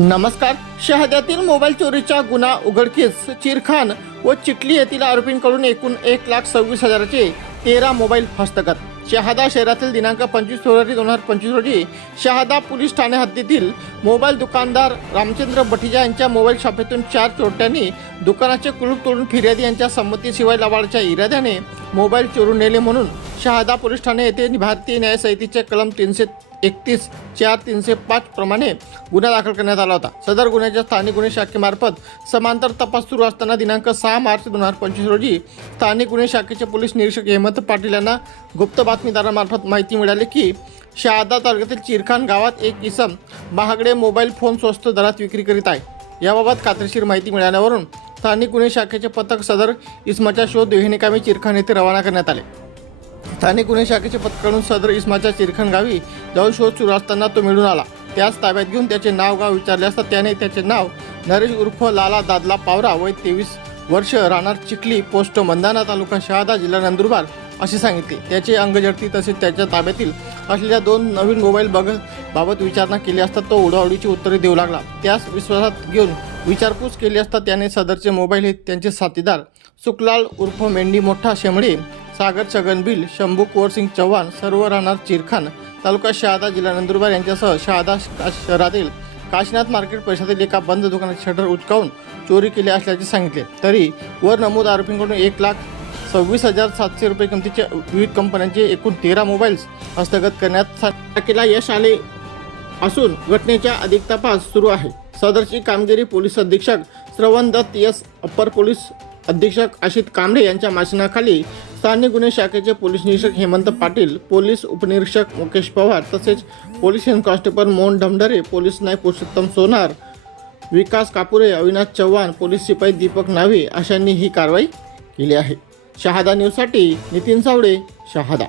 नमस्कार. शहाद्यातील मोबाईल चोरीचा गुन्हा उघडकीस चिरखान व चिखली येथील आरोपींकडून एकूण एक लाख सव्वीस हजाराचे तेरा मोबाईल हस्तगत. शहादा शहरातील दिनांक पंचवीस फेब्रुवारी दोन हजार पंचवीस रोजी शहादा पोलीस ठाणे हद्दीतील मोबाईल दुकानदार रामचंद्र बटिजा यांच्या मोबाईल शॉपेतून चार चोरट्यांनी दुकानाचे कुलूप तोडून फिर्यादी यांच्या संमतीशिवाय लवाडच्या इराद्याने मोबाईल चोरून नेले म्हणून शहादा पोलीस ठाणे येथे भारतीय न्याय संहितेचे कलम तीनशे एकतीस चार तीनशे पाच प्रमाणे गुन्हा दाखल करण्यात आला होता. सदर गुन्ह्याच्या स्थानिक गुन्हे शाखेमार्फत समांतर तपास सुरू असताना दिनांक सहा मार्च दोन हजार पंचवीस रोजी स्थानिक गुन्हे शाखेचे पोलीस निरीक्षक हेमंत पाटील यांना गुप्त बातमीदारामार्फत माहिती मिळाली की शहादा तालुक्यातील चिरखान गावात एक इसम महागडे मोबाईल फोन स्वस्त दरात विक्री करीत आहे. याबाबत खात्रीशीर माहिती मिळाल्यावरून स्थानिक गुन्हे शाखेचे पथक सदर इसमाचा शोध निकामी चिरखान येथे रवाना करण्यात आले. स्थानिक गुन्हे शाखेचे पथकाकडून सदर इस्माच्या चिरखण गावी जाऊन शोध सुरू असताना तो मिळून आला. त्याच ताब्यात घेऊन त्याचे नाव गाव विचारले असता त्याने त्याचे नाव नरेश उर्फ लाला दादला पावरा वय तेवीस वर्ष राहणार चिखली पोस्ट मंदाना तालुका शहादा जिल्हा नंदुरबार असे सांगितले. त्याचे अंगजडती तसेच त्याच्या ताब्यातील असलेल्या दोन नवीन मोबाईल बघ बाबत विचारणा केली असता तो उडावडीची उत्तरे देऊ लागला. त्यास विश्वासात घेऊन विचारपूस केली असता त्याने सदरचे मोबाईल हे त्यांचे साथीदार सुखलाल उर्फ मेंढी मोठा शेमडे सागर छगनबिल शंभू कुंवरसिंग चव्हाण सर्व राहणार चिरखान तालुका शहादा जिल्हा नंदुरबार यांच्यासह शहादा शहरातील काशीनाथ मार्केट परिसरातील एका बंद दुकानाचे शटर उचकावून चोरी केली असल्याचे सांगितले. तरी वर नमूद आरोपींकडून एक लाख सव्वीस हजार सातशे रुपये किमतीच्या विविध कंपन्यांचे एकूण तेरा मोबाईल्स हस्तगत करण्यात केला यश आले असून घटनेचा अधिक तपास सुरू आहे. सदरची कामगिरी पोलीस अधीक्षक श्रवण दत्त यस अप्पर पोलीस अधीक्षक अशित कांबळे यांच्या माचनाखाली स्थानिक गुन्हे शाखेचे पोलीस निरीक्षक हेमंत पाटील पोलीस उपनिरीक्षक मुकेश पवार तसेच police head constable Mohan Dhamdhare police नायक पुरुषोत्तम सोनार विकास कापुरे अविनाश चव्हाण पोलीस शिपाई दीपक नावे अशांनी ही कारवाई केली आहे. शहादा न्यूजसाठी नितीन सावडे शहादा.